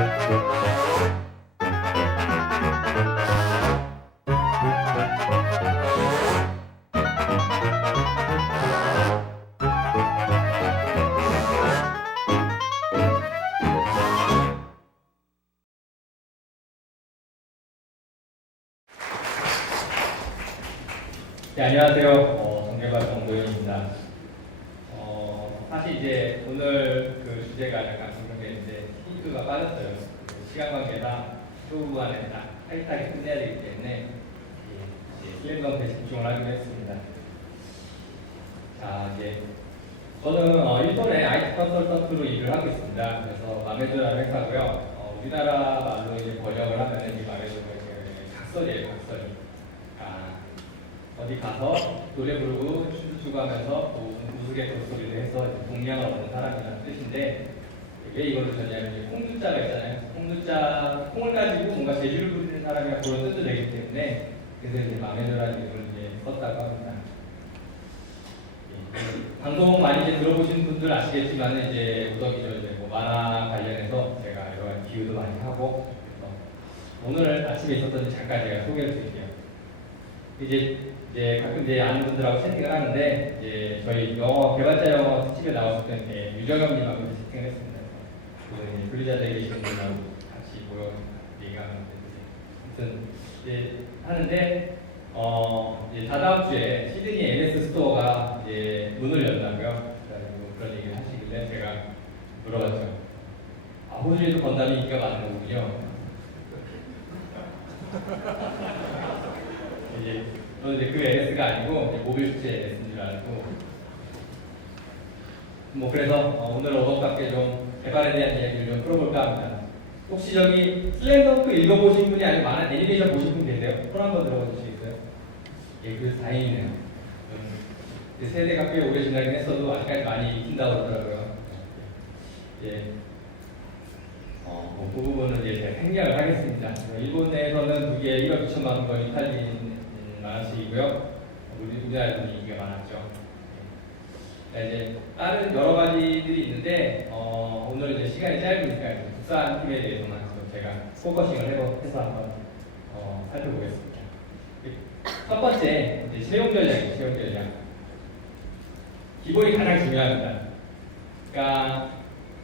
네, 안녕하세요. 어, 정개발 정도현입니다. 어, 사실 이제 오늘 그 주제가 약간 변경되는 데 힌트가 빠졌어요. 그 시간 관계상 쇼부 안에 딱 타이트하게 끝내야 되기 때문에 예, 슬램덩크에 집중을 하기로 했습니다. 자, 이제 저는 어, 일본의 IT 컨설턴트로 일을 하고 있습니다. 그래서 마메드라는 회사고요. 어, 우리나라 말로 이제 번역을 하면 이 마메드가 각설이에요, 각설이. 아, 어디 가서 노래 부르고 춤 추고 하면서 또 우스갯소리를 소리를 해서 동량을 얻는 사람이라는 뜻인데 왜 이거를 이제 콩두자가 있잖아요. 콩두자 콩을 가지고 뭔가 재주를 부리는 사람이라 그런 뜻도 되기 때문에 그래서 이제 마메드라는 이름을 이제 썼다고 합니다. 예, 그 방송 많이 이제 들어보신 분들 아시겠지만 이제 무더기죠 이제 뭐 만화 관련해서 제가 여러 가지 기후도 많이 하고 그래서 오늘 아침에 있었던 일 잠깐 제가 소개를 드릴게요. 이제 이제 가끔 이제 아는 분들하고 채팅을 하는데 이제 저희 영어 개발자 영어 특집에 나왔을 때 유정현님하고 채팅을 했습니다. 이제 블리자드에 계신 분하고 같이 모여 얘기하는데 아무튼 이제 하는데 어 이제 다다음 주에 시드니 MS 스토어가 이제 문을 연다고요. 그런 얘기를 하시길래 제가 물어봤죠. 아 호주에도 건담이 인기가 많은 거군요. 이제 저는 이제 그 NS가 아니고 모빌 수치 NS인 줄 알고 뭐 그래서 어, 오늘 어덕답게 좀 개발에 대한 이야기를 좀 풀어볼까 합니다. 혹시 저기 슬램덩크 읽어보신 분이 아니고 많은 애니메이션 보신 분 계세요? 손 한번 들어봐 주시겠어요? 예, 그래서 다행이네요. 음, 이제 세대가 꽤 오래 지나긴 했어도 아직까지 많이 익힌다고 그러더라고요. 예. 어, 뭐 그 부분은 이제 제가 생략을 하겠습니다. 일본 내에서는 그게 1억 2천만 원이 팔린 만화책이고요. 우리 우리나라에서는 인기가 많았죠. 네, 이제 다른 여러 가지들이 있는데 어, 오늘 이제 시간이 짧으니까 국산 팀에 대해서만 좀 제가 포커싱을 해서, 한번 어, 살펴보겠습니다. 첫 번째 이제 채용 전략이에요. 채용 전략. 기본이 가장 중요합니다. 그러니까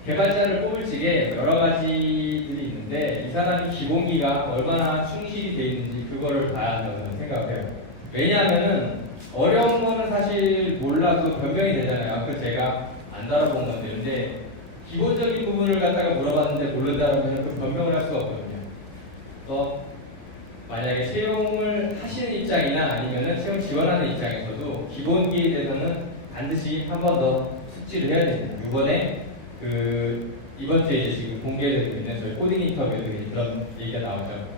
개발자를 뽑을 적에 여러 가지들이 있는데 이 사람이 기본기가 얼마나 충실이 되어 있는지 그거를 봐야 한다고 저는 생각을 해요. 왜냐하면은 어려운 거는 사실 몰라도 변경이 되잖아요. 그 제가 안 다뤄본 건데 근데 기본적인 부분을 갖다가 물어봤는데 모른다는 거는 그 변경을 할 수가 없거든요. 또 만약에 채용을 하시는 입장이나 아니면은 채용 지원하는 입장에서도 기본기에 대해서는 반드시 한 번 더 숙지를 해야 됩니다. 이번에 그 이번 주에 지금 공개되고 있는 저희 코딩 인터뷰에도 이제 그런 얘기가 나오죠.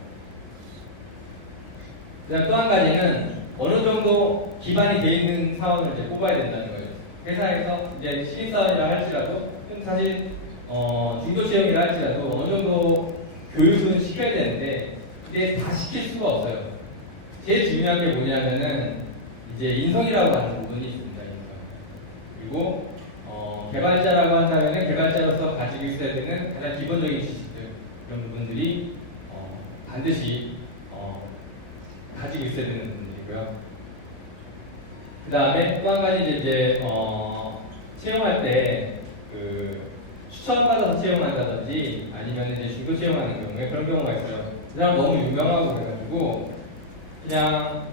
그다음 또 한 가지는 어느 정도 기반이 돼 있는 사원을 이제 뽑아야 된다는 거예요. 회사에서 이제 신입사원이라 할지라도 사실 어, 중도 채용이라 할지라도 어느 정도 교육은 시켜야 되는데 근데 다 시킬 수가 없어요. 제일 중요한 게 뭐냐면은 이제 인성이라고 하는 부분이 있습니다. 그리고 어, 개발자라고 한다면 개발자로서 가지고 있어야 되는 가장 기본적인 지식들 그런 부분들이 어, 반드시 어, 가지고 있어야 되는 부분들이고요. 그 다음에 또 한 가지 이제 어, 채용할 때 그 추천받아서 채용한다든지 아니면 이제 중도 채용하는 경우에 그런 경우가 있어요. 그 사람 너무 유명하고 그래가지고 그냥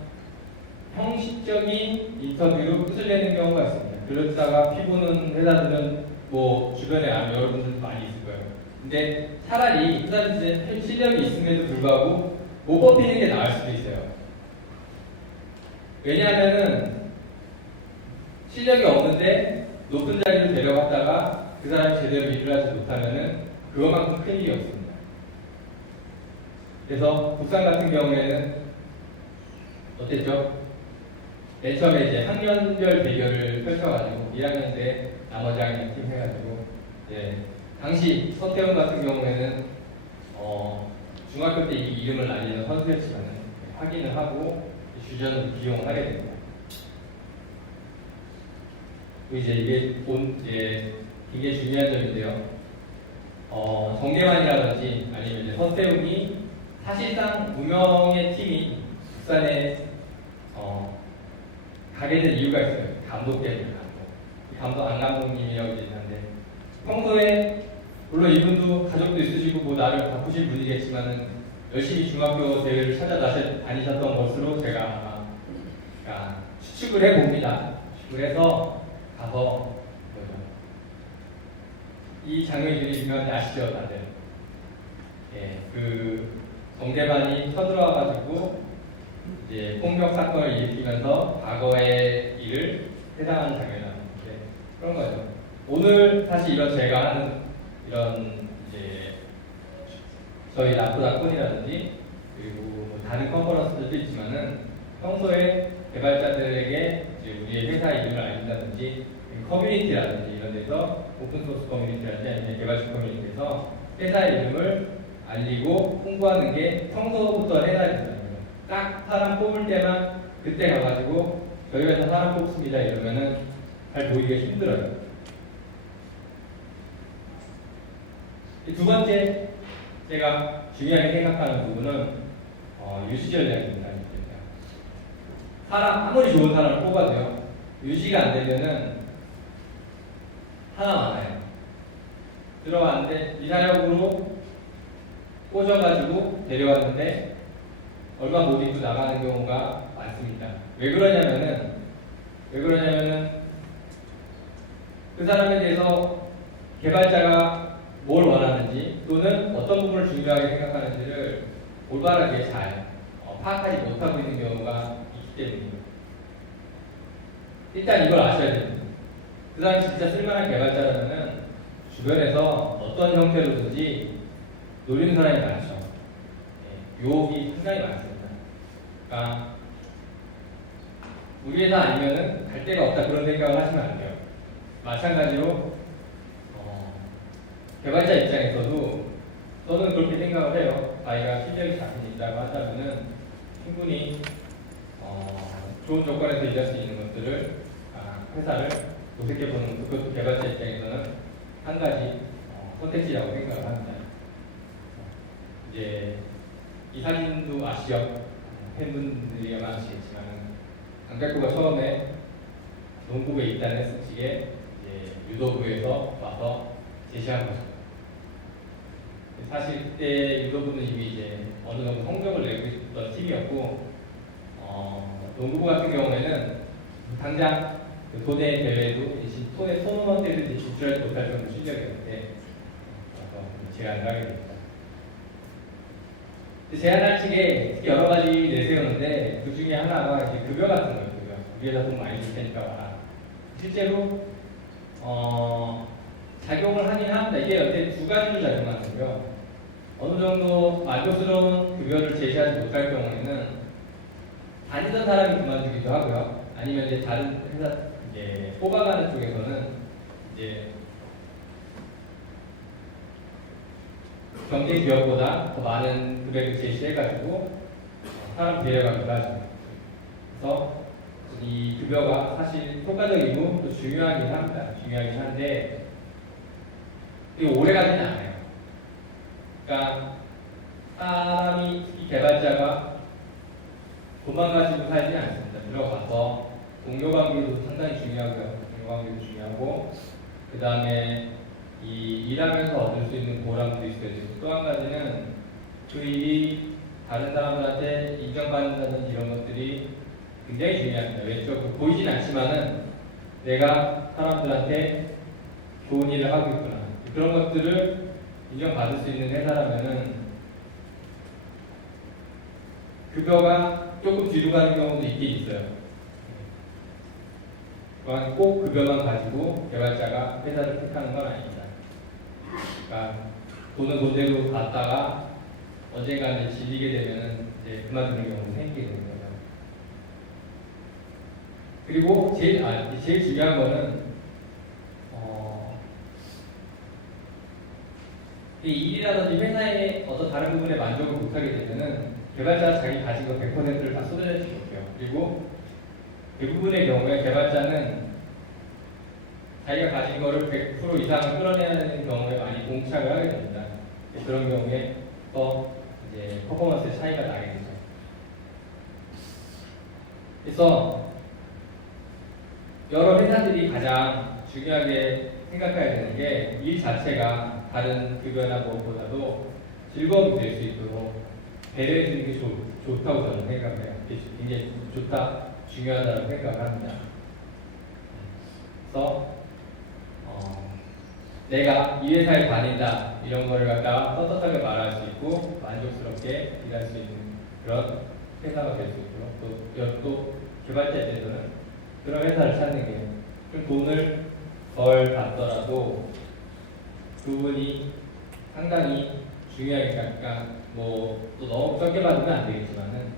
형식적인 인터뷰로 끝을 내는 경우가 있습니다. 그러다가 피부는 회사들은 뭐 주변에 아마 여러분들도 많이 있을 거예요. 근데 차라리 그 사람 이제 실력이 있음에도 불구하고 못 뽑히는 게 나을 수도 있어요. 왜냐하면은 실력이 없는데 높은 자리로 데려갔다가 그 사람이 제대로 일을 하지 못하면은 그것만큼 큰 일이 없습니다. 그래서 국산 같은 경우에는 어땠죠? 맨 처음에 이제 학년별 대결을 펼쳐가지고 1학년 때 나머지 학년 팀 해가지고 이제 당시 서태웅 같은 경우에는 어 중학교 때 이 이름을 알리는 선수였지만 확인을 하고 주전으로 기용을 하게 됩니다. 이제 이게 본 이제 굉장히 중요한 점인데요. 어, 정대만이라든지 아니면 이제 서태웅이 사실상 두 명의 팀이 부산에 어, 가게 된 이유가 있어요. 감독 때문에 감독. 이 감독 안 감독님이라고 얘기하는데 평소에 물론 이분도 가족도 있으시고 뭐 나를 바쁘신 분이겠지만은 열심히 중학교 대회를 찾아다니셨던 것으로 제가 추측을 해봅니다. 추측을 해서 가서? 이 장면이 유명한데 아시죠 다들? 예, 그 정대만이 쳐들어와가지고 이제 폭력 사건을 일으키면서 과거의 일을 해당하는 장면이 나오는데 그런 거죠. 오늘 사실 이런 제가 하는 이런 저희 나쁘다콘이라든지 그리고 뭐 다른 컨퍼런스들도 있지만은 평소에 개발자들에게 이제 우리의 회사 이름을 알린다든지 커뮤니티라든지 이런 데서 오픈소스 커뮤니티라든지 아니면 개발자 커뮤니티에서 회사 이름을 알리고 홍보하는 게 평소부터 해놔야 된다는 거예요. 딱 사람 뽑을 때만 그때 가가지고 저희 회사 사람 뽑습니다 이러면은 잘 보이기가 힘들어요. 이두 번째 제가 중요하게 생각하는 부분은 어, 유지 전략입니다. 사람 아무리 좋은 사람을 뽑아도요 유지가 안 되면은 하나 많아요. 들어왔는데 이사력으로 꽂아가지고 데려왔는데 얼마 못 입고 나가는 경우가 많습니다. 왜 그러냐면은 왜 그러냐면은 그 사람에 대해서 개발자가 뭘 원하는지 또는 어떤 부분을 중요하게 생각하는지를 올바르게 잘 어, 파악하지 못하고 있는 경우가 있기 때문입니다. 일단 이걸 아셔야 됩니다. 그 사람이 진짜 쓸만한 개발자라면은 주변에서 어떤 형태로든지 노리는 사람이 많죠. 예, 유혹이 상당히 많습니다. 그러니까 우리 회사 아니면은 갈 데가 없다 그런 생각을 하시면 안 돼요. 마찬가지로 어, 개발자 입장에서도 저는 그렇게 생각을 해요. 자기가 실력이 자신 있다고 한다면은 충분히 어, 좋은 조건에서 일할 수 있는 것들을 아, 회사를 도색해 보는 그것도 개발자 입장에서는 한 가지 어, 선택지라고 생각을 합니다. 이제 이 사진도 아시죠? 팬분들이 아마 아시겠지만 강백구가 처음에 농구부에 입단했을 이제 유도부에서 와서 제시한 거죠. 사실 그때 유도부는 이미 이제 어느 정도 성적을 내고 있었던 팀이었고 어, 농구부 같은 경우에는 당장 그 도내 대회도 도내 토너먼트에도 이제 진출하지 못할 정도 실력이었는데 어, 제안을 하게 됩니다. 제안할 측에 여러 가지 내세우는데 그 중에 하나가 이제 급여 같은 거예요. 급여. 위에다 돈 많이 줄 테니까 와라. 실제로 어, 작용을 하긴 합니다. 이게 어때 두 가지로 작용하는 거고요. 어느 정도 만족스러운 급여를 제시하지 못할 경우에는 다니던 사람이 그만두기도 하고요. 아니면 이제 다른 회사 이제 뽑아가는 쪽에서는 이제 경쟁 기업보다 더 많은 금액을 제시해가지고 사람 데려가기도 하죠. 그래서 이 급여가 사실 효과적이고 또 중요하긴 합니다. 중요하긴 한데 이게 오래 가지는 않아요. 그러니까 사람이 이 개발자가 돈만 가지고 살지 않습니다. 들어가서 동료 관계도 상당히 중요하고요. 동료 관계도 중요하고 그 다음에 이 일하면서 얻을 수 있는 보람도 있어야 되고 또 한 가지는 그 일이 다른 사람들한테 인정받는다는 이런 것들이 굉장히 중요합니다. 왼쪽 그 보이진 않지만은 내가 사람들한테 좋은 일을 하고 있구나 그런 것들을 인정받을 수 있는 회사라면은 급여가 조금 뒤로 가는 경우도 있긴 있어요. 그건 꼭 급여만 가지고 개발자가 회사를 택하는 건 아닙니다. 그러니까 돈은 돈대로 받다가 언젠가 이제 질리게 되면은 이제 그만두는 경우도 생기게 거죠. 그리고 제일 아, 제일 중요한 거는 어, 이 일이라든지 회사의 어떤 다른 부분에 만족을 못하게 되면은 개발자가 자기 가진 거 100%를 다 쏟아내지 못해요. 그리고 대부분의 경우에 개발자는 자기가 가진 거를 100% 이상을 끌어내야 되는 경우에 많이 공착을 하게 됩니다. 그런 경우에 더 이제 퍼포먼스 차이가 나게 되죠. 그래서 여러 회사들이 가장 중요하게 생각해야 되는 게 일 자체가 다른 급여나 무엇보다도 즐거움이 될 수 있도록 배려해 주는 게 좋, 좋다고 저는 생각해요. 굉장히 좋다, 중요하다고 생각을 합니다. 그래서 어, 내가 이 회사에 다닌다 이런 거를 갖다가 떳떳하게 말할 수 있고 만족스럽게 일할 수 있는 그런 회사가 될 수 있도록 또, 여- 또 대해서는 그런 회사를 찾는 게좀 돈을 덜 받더라도 그분이 상당히 중요하게 그러니까 뭐또 너무 적게 받으면 안 되겠지만은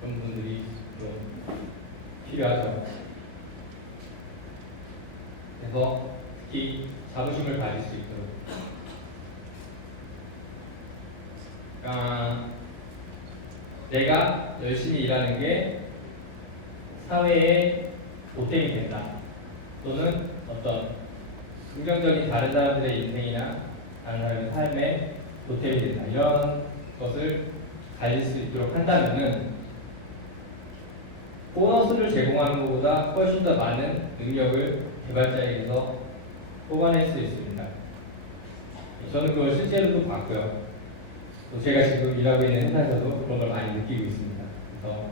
그런 분들이 좀 필요하죠. 그래서 특히 자부심을 가질 수 있도록 그러니까 내가 열심히 일하는 게 사회에 보탬이 된다 또는 어떤 긍정적인 다른 사람들의 인생이나 다른 사람의 삶에 보탬이 된다 이런 것을 가질 수 있도록 한다면은 보너스를 제공하는 것보다 훨씬 더 많은 능력을 개발자에게서 뽑아낼 수 있습니다. 저는 그걸 실제로도 봤고요. 또 제가 지금 일하고 있는 회사에서도 그런 걸 많이 느끼고 있습니다. 그래서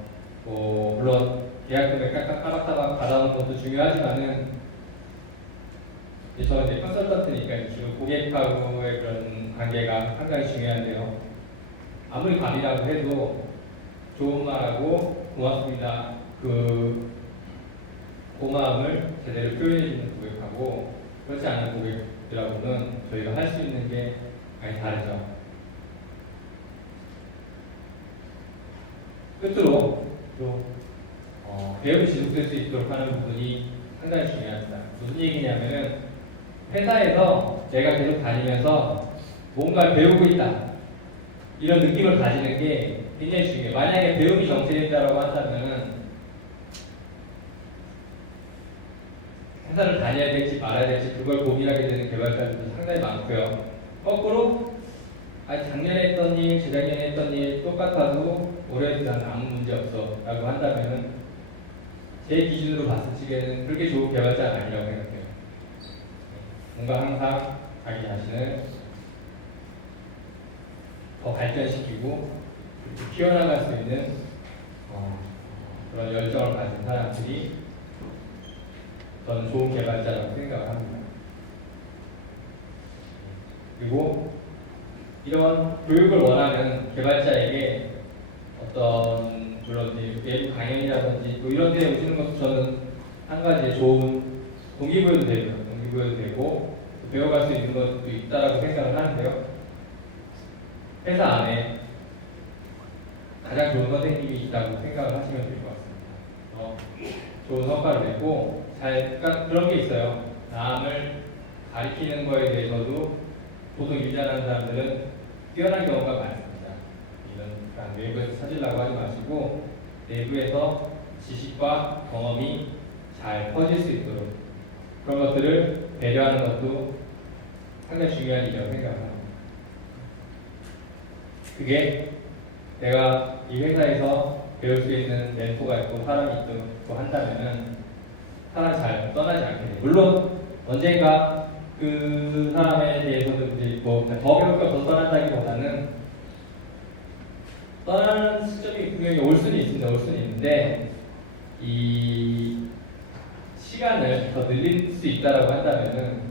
뭐 물론 계약금을 깍깍 따박따박 받아오는 것도 중요하지만은 저는 이제 컨설턴트니까 주로 고객하고의 그런 관계가 상당히 중요한데요. 아무리 감이라고 해도 좋은 말하고 고맙습니다. 그 고마움을 제대로 표현해주는 고객하고 그렇지 않은 고객들하고는 저희가 할 수 있는 게 많이 다르죠. 끝으로 또 어, 배움이 지속될 수 있도록 하는 부분이 상당히 중요합니다. 무슨 얘기냐면은 회사에서 내가 계속 다니면서 뭔가 배우고 있다 이런 느낌을 가지는 게 굉장히 중요해요. 만약에 배움이 정체된다라고 한다면은 회사를 다녀야 될지 말아야 될지 그걸 고민하게 되는 개발자들도 상당히 많고요. 거꾸로 아 작년에 했던 일, 재작년에 했던 일 똑같아도 올해도 난 아무 문제 없어 라고 한다면은 제 기준으로 봤을 적에는 그렇게 좋은 개발자는 아니라고 생각해요. 뭔가 항상 자기 자신을 더 발전시키고 이렇게 키워나갈 수 있는 어, 그런 열정을 가진 사람들이 저는 좋은 개발자라고 생각을 합니다. 그리고 이런 교육을 원하는 개발자에게 어떤 물론 외부 강연이라든지 또 이런 데 오시는 것도 저는 한 가지 좋은 동기부여도 동 기부여도 되고 또 배워갈 수 있는 것도 있다라고 생각을 하는데요. 회사 안에 가장 좋은 선생님이 있다고 생각을 하시면 될 것 같습니다. 어, 좋은 성과를 내고 잘 그러니까 그런 게 있어요. 남을 가리키는 거에 대해서도 보통 일 잘하는 사람들은 뛰어난 경우가 많습니다. 이런 외부에서 찾으려고 하지 마시고 내부에서 지식과 경험이 잘 퍼질 수 있도록 그런 것들을 배려하는 것도 상당히 중요한 일이라고 생각합니다. 그게 내가 이 회사에서 배울 수 있는 멘토가 있고 사람이 있고 한다면은 사람이 잘 떠나지 않게 돼요. 물론 언젠가 그 사람에 대해서도 이제 뭐더 배울 거더 떠난다기보다는 떠나는 시점이 분명히 올 수는 있습니다. 올 수는 있는데 이 시간을 더 늘릴 수 있다라고 한다면은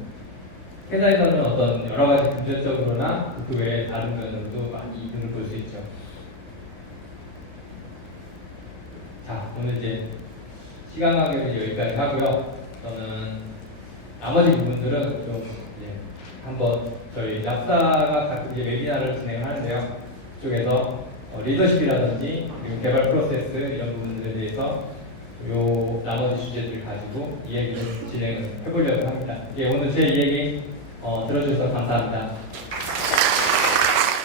회사에서는 어떤 여러 가지 금전적으로나 그 외에 다른 면으로도 많이 이득을 볼 수 있죠. 자, 오늘 이제 시간 관계는 여기까지 하고요. 저는 나머지 부분들은 좀 이제 한번 저희 납사가 가끔 이제 웨비나를 진행하는데요. 그쪽에서 어, 리더십이라든지 그리고 개발 프로세스 이런 부분들에 대해서 요 나머지 주제들 가지고 이야기를 진행을 해보려고 합니다. 예, 오늘 제 이야기 어, 들어주셔서 감사합니다.